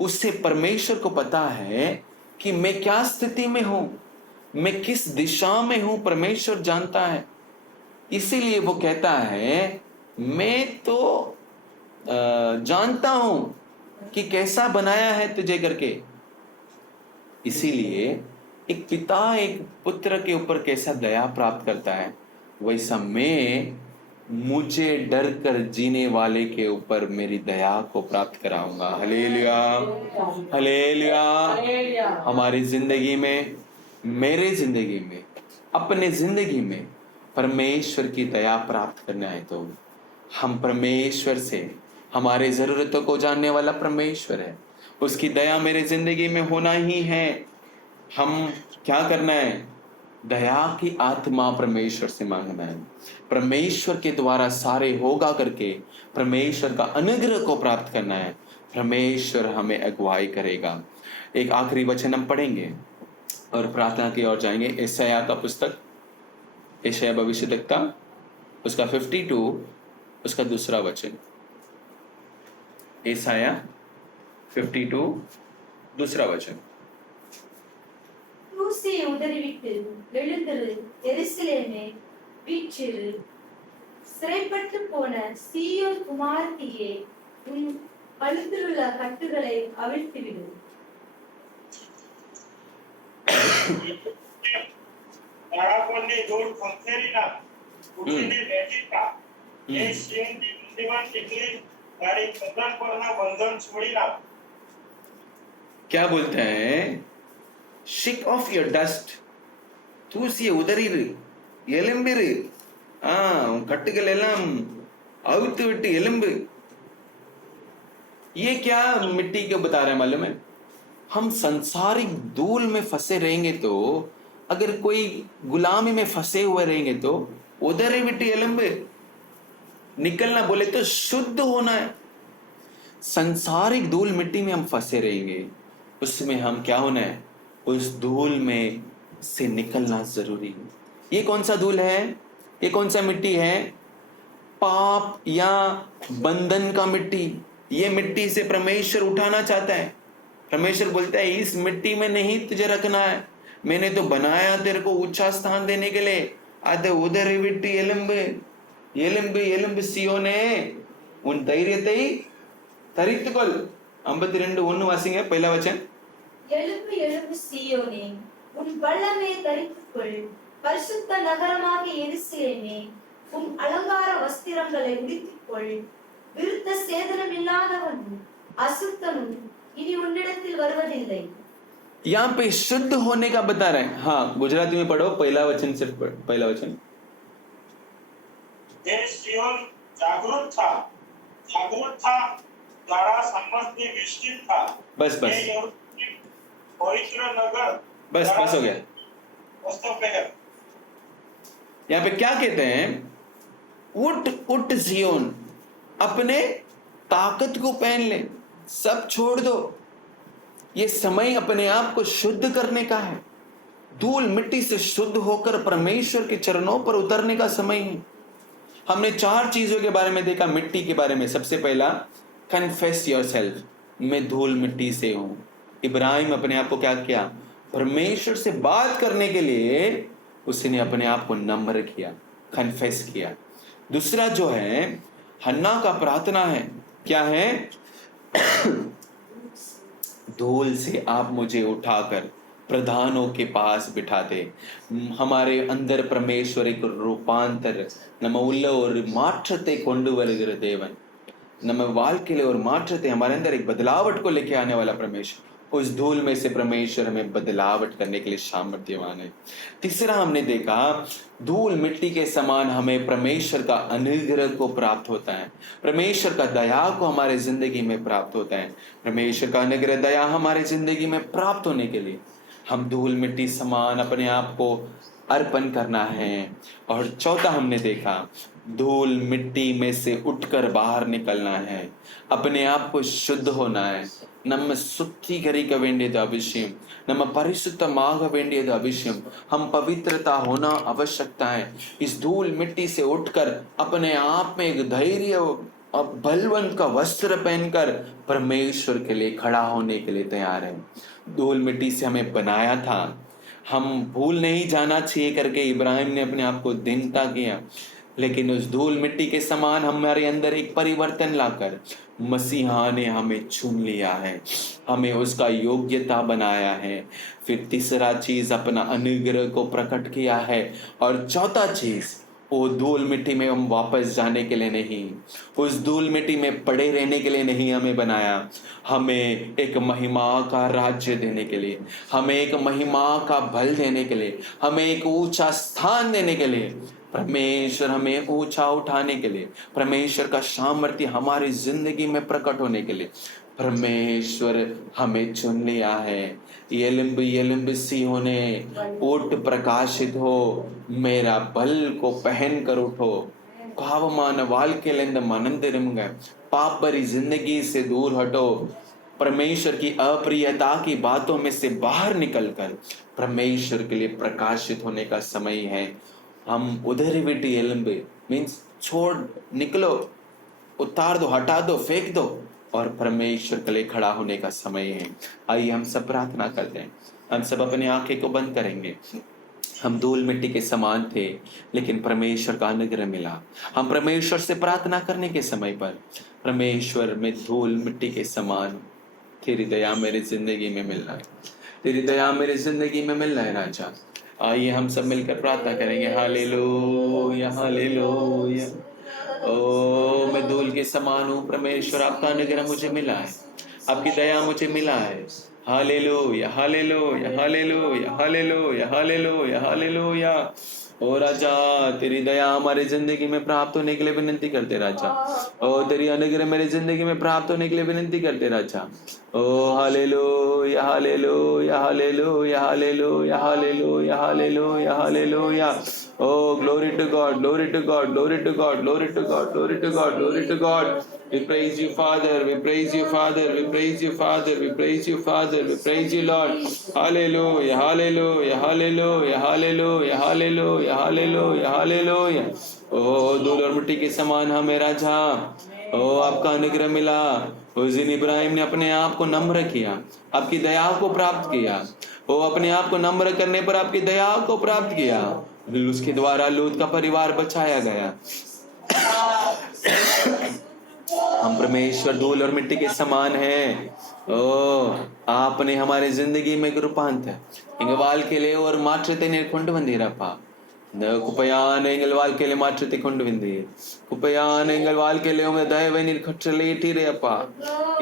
उससे परमेश्वर को पता है कि मैं क्या स्थिति में हूं, मैं किस दिशा में हूं, परमेश्वर जानता है. इसीलिए वो कहता है मैं तो जानता हूं कि कैसा बनाया है तुझे करके. इसीलिए एक पिता एक पुत्र के ऊपर कैसा दया प्राप्त करता है, वैसा मैं मुझे डर कर जीने वाले के ऊपर मेरी दया को प्राप्त कराऊंगा. Hallelujah, hallelujah. हमारी जिंदगी में, मेरे जिंदगी में, अपने जिंदगी में परमेश्वर की दया प्राप्त करना है तो हम परमेश्वर से, हमारे जरूरतों को जानने वाला परमेश्वर है, उसकी दया मेरे जिंदगी में होना ही है. हम क्या करना है? दया की आत्मा परमेश्वर से मांगना है. परमेश्वर के द्वारा सारे होगा करके परमेश्वर का अनुग्रह को प्राप्त करना है. परमेश्वर हमें अगुवाई करेगा. एक आखिरी वचन हम पढ़ेंगे और प्रार्थना की ओर जाएंगे. यशायाह का पुस्तक, यशायाह भविष्यद्वक्ता, उसका 52, उसका दूसरा वचन. यशायाह 52 दूसरा वचन. தூசியை உதறிவிட்டு எழுந்திரு, எருசலேமே வீற்றிரு. சிறைப்பட்டு போன சீயோன் குமாரத்தியே, உன் கழுத்திலுள்ள கட்டுகளை அவிழ்த்துவிடு. બાળકોને દૂર ખંખેરીના ઉઠીને બેઠીતા એ સિંહની બુદ્ધિમાન દીકરી તારી કદન પરના બંધન છોડી નાખ. क्या बोलते हैं? Shake off your dust. தூசியை உதறிரு, எலும்பிரு. உன் கட்டுகள் எல்லாம் அவுத்து விட்டு எலும்பு. ये क्या मिट्टी को बता रहे हैं मालूम है? हम संसारिक धूल में फंसे रहेंगे तो, अगर कोई गुलामी में फंसे हुए रहेंगे तो उधर विट्टी एलम्बे निकलना. बोले तो शुद्ध होना है. संसारिक धूल मिट्टी में हम फंसे रहेंगे, उसमें हम क्या होना है? उस धूल में से निकलना जरूरी है. ये कौन सा धूल है? ये कौन सा मिट्टी है? पाप या बंधन का मिट्टी. ये मिट्टी से परमेश्वर उठाना चाहता है. परमेश्वर बोलता है इस मिट्टी में नहीं तुझे रखना है, मैंने तो बनाया तेरे को ऊंचा स्थान देने के लिए. आते उधर विट्टी एलम्बे एलम्बे एलम्बे सियोने, उन தைரியத்தை தரித்துக்கொள். 52:1 வாசிங்க, पहला वचन. எழும்பு எழும்பு சீயோனே, உன் வல்லமையை தரித்துக்கொள். பரிசுத்த நகரமாகிய எருசலேமே, உன் அலங்கார வஸ்திரங்களை உடுத்திக்கொள். விருத்த சேதனம் இல்லாதவனும் அசுத்தனும் இனி உன்னிடத்தில் வருவதில்லை. यहाँ पे शुद्ध होने का बता रहे हैं. हाँ, गुजराती में पढ़ो, पहला वचन सिर्फ पहला वचन. એ સિયોન જાગૃત થા તારા સમસ્તી વિસ્તૃત થા. बस એ बस યરૂશલેમ પવિત્ર નગર बस बस हो गया. વસ્ત્ર પહેર. यहाँ पे क्या कहते हैं? उठ उठ सियोन, अपने ताकत को पहन ले, सब छोड़ दो. ये समय अपने आप को शुद्ध करने का है. धूल मिट्टी से शुद्ध होकर परमेश्वर के चरणों पर उतरने का समय है. हमने 4 चीजों के बारे में देखा. मिट्टी के बारे में सबसे पहला, कन्फेस योरसेल्फ, मैं धूल मिट्टी से हूं. इब्राहिम अपने आप को क्या किया? परमेश्वर से बात करने के लिए उसने अपने आप को नम्र किया, कन्फेस किया. दूसरा जो है हन्ना का प्रार्थना है, क्या है? धूल से आप मुझे उठाकर प्रधानों के पास बिठा दे. हमारे अंदर परमेश्वर एक रूपांतर, நம்ம உள்ள ஒரு மாற்றத்தை கொண்டு வருகிற தேவன். நம்ம வாழ்க்கையில ஒரு மாற்றத்தை, हमारे अंदर एक बदलावट को लेके आने वाला परमेश्वर. उस धूल में से परमेश्वर हमें बदलावट करने के लिए सामर्थ्यवान है। तीसरा हमने देखा, धूल मिट्टी के समान हमें परमेश्वर का अनुग्रह को प्राप्त होता है, परमेश्वर का दया को हमारे जिंदगी में प्राप्त होता है। परमेश्वर का अनुग्रह दया हमारे जिंदगी में प्राप्त होने के लिए हम धूल मिट्टी समान अपने आप को अर्पण करना है। और चौथा हमने देखा, धूल मिट्टी में से उठकर बाहर निकलना है, अपने आप को शुद्ध होना है। நம்ம சுத்திகரிக்க வேண்டியது அவசியம், நம்ம பரிசுத்தமாக வேண்டியது அவசியம், हम पवित्रता होना आवश्यकता है। इस धूल मिट्टी से उठकर अपने आप में एक धैर्य और बलवंत का वस्त्र पहनकर परमेश्वर के लिए खड़ा होने के लिए तैयार है। धूल मिट्टी से हमें बनाया था, हम भूल नहीं जाना चाहिए करके इब्राहिम ने अपने आप को दीनता किया, लेकिन उस धूल मिट्टी के समान हमारे अंदर एक परिवर्तन लाकर मसीहा ने हमें चुन लिया है, हमें उसका योग्यता बनाया है। फिर तीसरा चीज अपना अनुग्रह को प्रकट किया है। और चौथा चीज, वो धूल मिट्टी में हम वापस जाने के लिए नहीं, उस धूल मिट्टी में पड़े रहने के लिए नहीं हमें बनाया, हमें एक महिमा का राज्य देने के लिए, हमें एक महिमा का बल देने के लिए, हमें एक ऊंचा स्थान देने के लिए, परमेश्वर हमें ऊंचा उठाने के लिए, परमेश्वर का सामर्थ्य हमारी जिंदगी में प्रकट होने के लिए परमेश्वर हमें चुन लिया है। एलिम्ब एलिम्ब सियोने, उठ प्रकाशित हो, मेरा बल को पहन कर उठो, पावमान वाल्केलेंद मनम तिरुंग, पाप भरी जिंदगी से दूर हटो, परमेश्वर की अप्रियता की बातों में से बाहर निकलकर परमेश्वर के लिए प्रकाशित होने का समय है। हम उधर विटी एलम्बे मीन्स छोड़, निकलो, उतार दो, हटा दो, फेंक दो और परमेश्वर के लिए खड़ा होने का समय है। आइए हम सब प्रार्थना करते हैं, हम सब अपने आंखें को बंद करेंगे। हम धूल मिट्टी के समान थे, लेकिन परमेश्वर का अनुग्रह मिला। हम परमेश्वर से प्रार्थना करने के समय पर, परमेश्वर में धूल मिट्टी के समान तेरी दया मेरी जिंदगी में मिल रहा है, तेरी दया मेरी जिंदगी में मिल रहा है राजा। आइए हम सब मिलकर प्रार्थना करेंगे। Hallelujah hallelujah. ओ मैं धूल के समान हूँ परमेश्वर, आपका अनुग्रह मुझे मिला है, आपकी दया मुझे मिला है। Hallelujah hallelujah hallelujah hallelujah hallelujah hallelujah. ओ राजा, तेरी दया हमारी जिंदगी में प्राप्त होने के लिए विनती करते राजा। ओ तेरी अनुग्रह मेरी जिंदगी में प्राप्त होने के लिए विनती करते राजा। ओ hallelujah hallelujah hallelujah hallelujah hallelujah hallelujah hallelujah. Oh, glory to God, glory to God, glory to God, glory to God, glory to God, glory to God. We praise you, Father, we praise you, Father, we praise you, Father, we praise you, Father, we praise you, Lord. Hallelujah, hallelujah, hallelujah, hallelujah, hallelujah, hallelujah, hallelujah. Oh, धूल और मिट्टी के समान हमें राजा, ओ आपका अनुग्रह मिला। उस दिन इब्राहिम ने अपने आप को नम्र किया, आपकी दया को प्राप्त किया। वो अपने आप को नम्र करने पर आपकी दया को प्राप्त किया, उसके द्वारा लूत का परिवार बचाया गया। हम परमेश्वर धूल और मिट्टी के समान हैं। ओ आपने हमारे जिंदगी में रूपांतर इंगवाल के लिए और मात्रते नेर्कोंड बंदीरप्पा குப்பையான எங்கள் வாழ்க்கையில மாற்றத்தை கொண்டு வந்தீர். குப்பையான எங்கள் வாழ்க்கையில உங்க தயவை நீர் கட்டளையிட்டீரே அப்பா.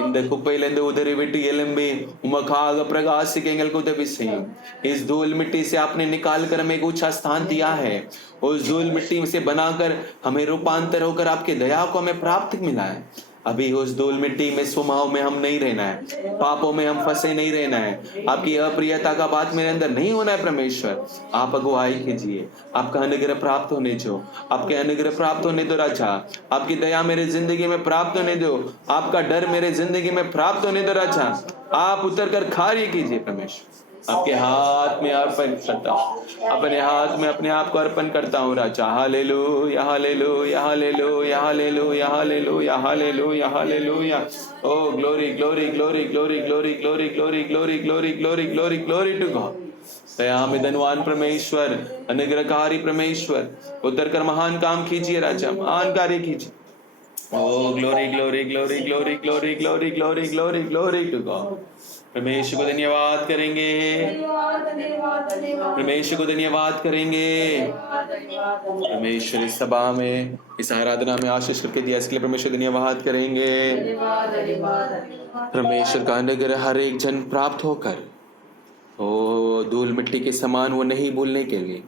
இந்த குப்பையிலிருந்து उधरी விட்டு எழும்பி उमकाग प्रकाशिक एंगल को उदय செய்யும். इस धूल मिट्टी से आपने निकाल कर हमें एक ऊंचा स्थान दिया है। उस धूल मिट्टी से बनाकर हमें रूपांतर होकर आपकी दया को हमें प्राप्त मिला है। अभी उस धूल मिट्टी में स्वभाव में हम नहीं रहना है, पापों में हम फंसे नहीं रहना है, आपकी अप्रियता का बात मेरे अंदर नहीं होना है। परमेश्वर आप अगुवाई कीजिए, आपका अनुग्रह प्राप्त होने दो, आपके अनुग्रह प्राप्त होने दो राजा, आपकी दया मेरे जिंदगी में प्राप्त होने दो, आपका डर मेरे जिंदगी में प्राप्त होने दो राजा। आप उतर कर कार्य कीजिए परमेश्वर। आपके हाथ में अर्पण करता हूँ, अपने हाथ में अपने आप को अर्पण करता हूँ राजा। Hallelujah hallelujah hallelujah hallelujah hallelujah hallelujah hallelujah. Oh glory glory glory glory glory glory glory glory glory glory glory glory to God. दया में धनवान परमेश्वर, अनुग्रहकारी परमेश्वर, उतर कर महान काम कीजिए राजा, महान कार्य कीजिए। Oh glory glory glory glory glory glory glory glory glory to God. परमेश्वर को धन्यवाद करेंगे, धन्यवाद धन्यवाद धन्यवाद परमेश्वर को धन्यवाद करेंगे। परमेश्वर इस सभा में, इस आराधना में आशीष करके दिया, इसके लिए परमेश्वर धन्यवाद करेंगे। परमेश्वर का अनुग्रह हर एक जन प्राप्त होकर ओ धूल मिट्टी के समान वो नहीं भूलने के लिए,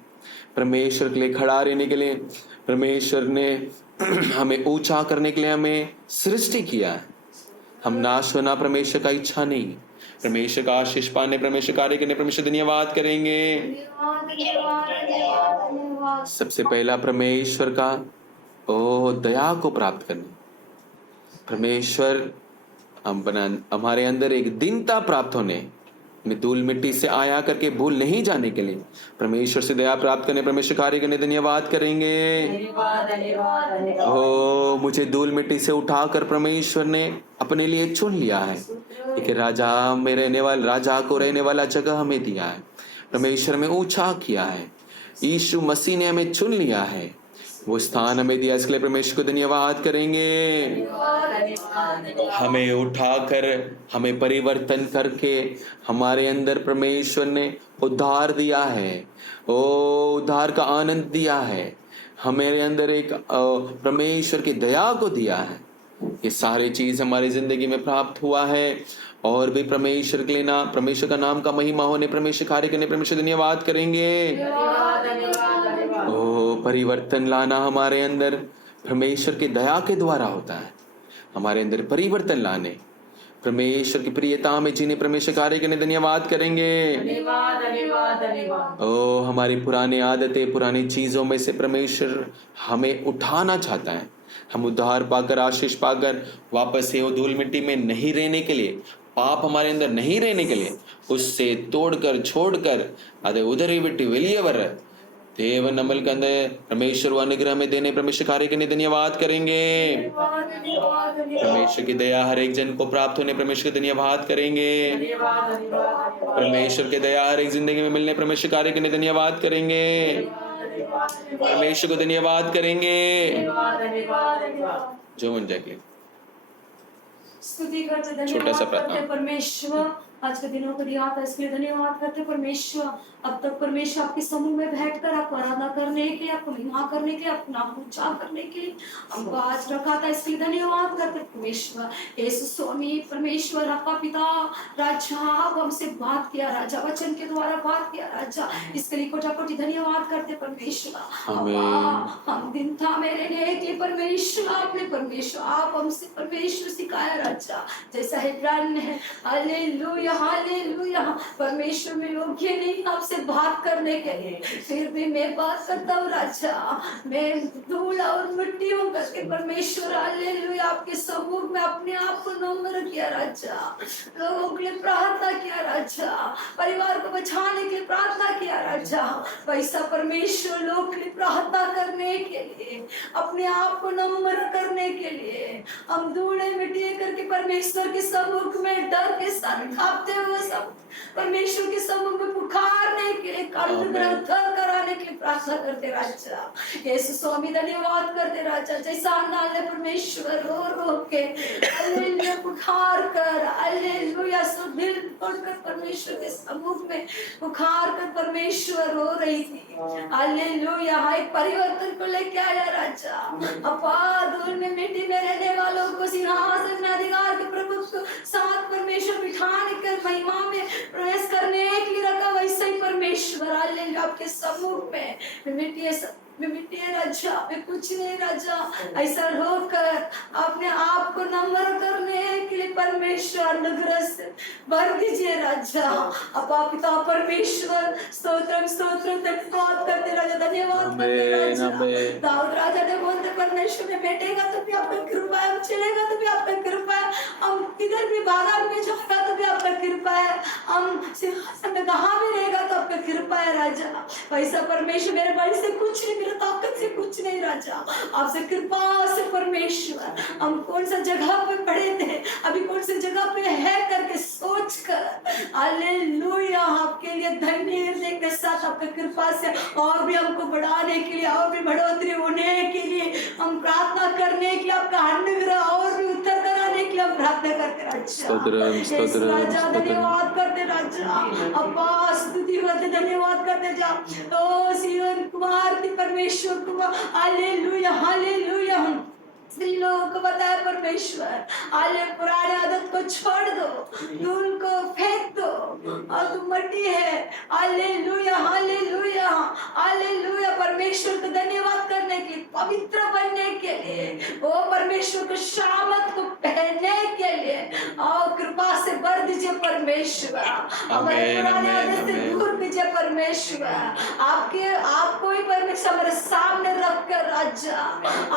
परमेश्वर के लिए खड़ा रहने के लिए, परमेश्वर ने हमें ऊंचा करने के लिए हमें सृष्टि किया है। हम नाश होना परमेश्वर का इच्छा नहीं, परमेश्वर का आशीष पाने, परमेश्वर कार्य करने, परमेश्वर धन्यवाद करेंगे। सबसे पहला परमेश्वर का ओ दया को प्राप्त करने, परमेश्वर हमारे अंदर एक दीनता प्राप्त होने में, धूल मिट्टी से आया करके भूल नहीं जाने के लिए परमेश्वर से दया प्राप्त करने, परमेश्वर कार्य करने धन्यवाद करेंगे। ओ मुझे धूल मिट्टी से उठाकर परमेश्वर ने अपने लिए चुन लिया है, एक राजा में रहने वाला, राजा को रहने वाला जगह हमें दिया है, परमेश्वर में ऊंचा किया है, यीशु मसीह ने हमें चुन लिया है, वो स्थान हमें दिया, इसके लिए परमेश्वर को धन्यवाद करेंगे। हमें उठाकर, हमें परिवर्तन करके हमारे अंदर परमेश्वर ने उद्धार दिया है, ओ उद्धार का आनंद दिया है, हमारे अंदर एक परमेश्वर की दया को दिया है। ये सारी चीज हमारी जिंदगी में प्राप्त हुआ है, और भी परमेश्वर के लिए ना, परमेश्वर का नाम का महिमा होने, परमेश्वर कार्य करने, परमेश्वर धन्यवाद करेंगे। ओ परिवर्तन लाना हमारे अंदर परमेश्वर की दया के द्वारा होता है, हमारे अंदर परिवर्तन लाने, परमेश्वर की प्रियता में जीने, परमेश्वर कार्य करने धन्यवाद करेंगे। ओ हमारी पुरानी आदतें, पुरानी चीजों में से परमेश्वर हमें उठाना चाहता है, हम उद्धार पाकर, आशीष पाकर वापस से वो धूल मिट्टी में नहीं रहने के लिए, पाप हमारे अंदर नहीं रहने के लिए, उससे तोड़कर छोड़कर अरे उधर ही बिट्टी वेलिए वर देव नमल कंदे परमेश्वर अनुग्रह में देने, परमेश्वर कार्य करने धन्यवाद करेंगे। परमेश्वर की दया हर एक जन को प्राप्त होने, परमेश्वर का धन्यवाद करेंगे। परमेश्वर की दया हर एक जिंदगी में मिलने, परमेश्वर कार्य करने धन्यवाद करेंगे। परमेश्वर को धन्यवाद करेंगे। जो मन जाके स्तुति करते, छोटा धन्यवाद सा करते प्रार्थना। परमेश्वर, आज के दिनों को दिया था इसके लिए धन्यवाद करते परमेश्वर। अब तक परमेश्वर आपके समूह में बैठकर आपको आराधना करने के लिए, आपको महिमा करने के लिए, आपको नाम ऊंचा करने के लिए हमको आज रखा था, इसके लिए धन्यवाद करते परमेश्वर। यीशु स्वामी परमेश्वर आपका पिता राजा, आप हमसे बात किया राजा, वचन के द्वारा बात किया राजा, इसके लिए कोटि कोटि धन्यवाद करते परमेश्वर। हम दिन था मेरे लिए के परमेश्वर, आपने परमेश्वर आप हमसे परमेश्वर सिखाया राजा, जैसा हेब्रान है। Hallelujah hallelujah. परमेश्वर में योग्य नहीं आपसे बात करने के लिए, फिर भी मैं बात करता हूँ राजा, मैं धूल और मिट्टी हूँ करके परमेश्वर हालेलुया आपके समूह में अपने आप को नम्र किया राजा, लोगों के लिए प्रार्थना किया राजा, परिवार को बचाने के लिए प्रार्थना किया राजा। वैसा परमेश्वर लोग के लिए प्रार्थना करने के लिए, अपने आप को नम्र करने के लिए हम धूले मिट्टी करके परमेश्वर के सम्मुख में डर के साथ कांपते हुए सब परमेश्वर के सम्मुख में पुकारने के लिए, उद्धार कराने के लिए प्रार्थना करते राजा। यीशु स्वामी धन्यवाद करते राजा, जैसा अन्ना ने परमेश्वर रो रो के हालेलुया पुकार कर, हालेलुया सो दिल तोड़कर परमेश्वर के सम्मुख में पुकार कर परमेश्वर रो रही थी, हालेलुया एक परिवर्तन को लेके आया राजा। अपा धूल में मिट्टी में रहने वालों को सिंहासन में अधिकार के प्रभुत्व साथ परमेश्वर बिठाने कर महिमा में प्रवेश करने के लिए रखा, वैसे ही परमेश्वर हालेलुया आपके सम्मुख में मिट्टी है राजा, मैं कुछ नहीं राजा, ऐसा होकर अपने आप को नम्र करने के लिए परमेश्वर अनुग्रह से भर दीजिए राजा। अपा पिता परमेश्वर स्तोत्रम स्तोत्रम धन्यवाद करते राजा, धन्यवाद करते राजा। दाऊद राजा ने बोलते परमेश्वर में बैठेगा तो भी आपका कृपा है, हम चलेगा तो भी आपका कृपा है, हम किधर भी बाजार में जाएगा तो भी आपका कृपा है, हम सिंहासन में कहाँ भी रहेगा तो आपका कृपा है राजा। वैसा परमेश्वर मेरे बल से कुछ नहीं, मेरे ताकत से कुछ नहीं राजा, आपसे कृपा से परमेश्वर हम कौन सा जगह पे पड़े थे, अभी कौन सी जगह पे है करके सोच कर हालेलुया आपके लिए धन्य के साथ आपकी कृपा से और भी हमको बढ़ाने के लिए, और भी बढ़ोतरी होने के लिए हम प्रार्थना करने के लिए, आपका अनुग्रह और भी उत्तर कराने के लिए हम प्रार्थना करते राजा स्तोत्रम, यीशु स्तोत्रम, राजा स्तोत्रम। धन्यवाद करते राजा अब्बा स्तुति करते धन्यवाद करते जा ओ सियोन कुमार की परमेश्वर कुमार हालेलुया हालेलुया स्त्री लोगों को बताया परमेश्वर आले पुराने आदत को छोड़ दो धूल को फेंक दो और तुम मट्टी है हालेलुया हालेलुया हालेलुया परमेश्वर को धन्यवाद करने के लिए पवित्र बनने के लिए ओ परमेश्वर को शामत को पहनने के लिए और कृपा से भर दीजिए परमेश्वर हमारे आमीन, पुराने आमीन, आदत से आमीन। दूर दीजिए परमेश्वर आपको ही परमेश्वर हमारे सामने रखकर राजा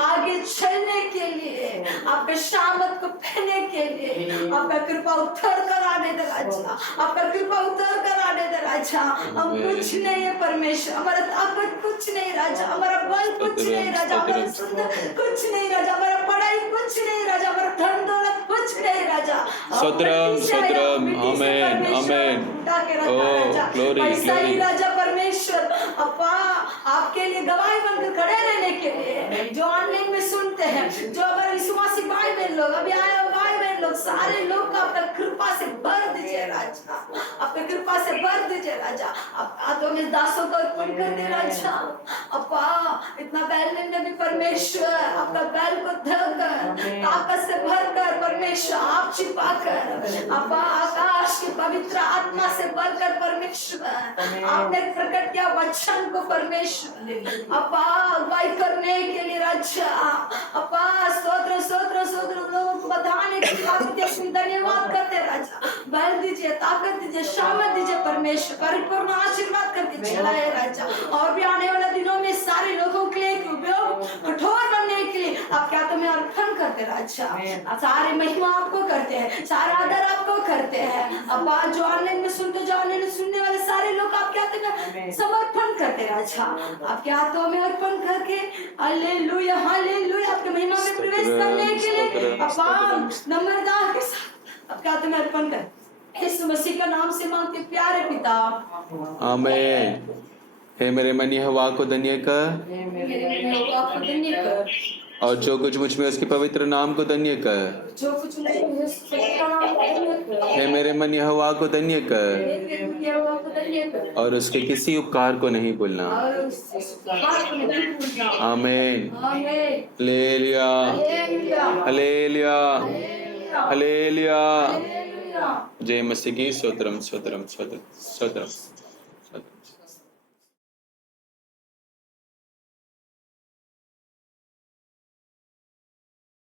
आगे चलने के लिए आपके शामत को पहनने के लिए आपका कृपा उतर कर आने दे राजा आपका कृपा उतर कर आने दे राजा हम कुछ नहीं है परमेश्वर हमारा ताकत कुछ नहीं राजा हमारा बल कुछ नहीं राजा हमारा सुंदर कुछ नहीं राजा हमारा पढ़ाई कुछ नहीं राजा हमारा धन दौलत कुछ नहीं राजा स्तोत्रम, स्तोत्रम, आमीन, आमीन। ओ, glory, glory। राजा परमेश्वर अप्पा आपके लिए गवाही बनकर खड़े रहने के लिए जो ऑनलाइन में सुनते हैं जो हमारे विश्वासी भाई बहन लोग अभी आए हो भाई बहन लोग सारे लोग का आपका कृपा से भर दीजिए राजा आपके कृपा से भर दीजिए राजा आप हाथों में दासों को अर्पण कर दे राजा अप्पा इतना बैल में भी परमेश्वर आपका बैल को धरकर ताकत से भरकर परमेश्वर आप छिपा कर अप्पा आकाश की पवित्र आत्मा से भरकर परमेश्वर आपने प्रकट किया वचन को परमेश्वर अप्पा अगुवाई करने के लिए राजा अप्पा स्तोत्र स्तोत्र स्तोत्र लोगों को बताने के लिए धन्यवाद करते राजा बल दीजिए ताकत दीजिए शामत दीजिए परमेश्वर परिपूर्ण आशीर्वाद करके चलाए राजा और भी आने वाले दिनों में सारे लोगों के लिए उपयोग कठोर बनने के लिए आप क्या तुम्हें अर्पण करते राजा सारे महिमा आपको करते हैं सारा आदर आपको करते हैं अब जो ऑनलाइन में सुनते जो ऑनलाइन में सुनने वाले सारे लोग आप क्या समर्पण करते राजा आपके हाथों में अर्पण करके हालेलुया हालेलुया आपके महिमा में प्रवेश करने के लिए अपान नम्रता के साथ आपके हाथों में अर्पण कर यीशु मसीह का नाम से मांगते प्यारे पिता आमीन। हे मेरे मन यहोवा को धन्य कर मेरे यहोवा को धन्य कर और जो कुछ मुझ में उसके पवित्र नाम को धन्य कर। जो कुछ मुझे उसका नाम धन्य कर हे मेरे मन यहोवा को धन्य कर मेरे यहोवा को धन्य कर और उसके किसी उपकार को नहीं भूलना। और उसके उपकार को नहीं भूलना आमीन। आमीन hallelujah hallelujah hallelujah hallelujah hallelujah. Hallelujah जय मसीह की स्तोत्रम स्तोत्रम स्तोत्रम स्तोत्रम स्तोत्रम।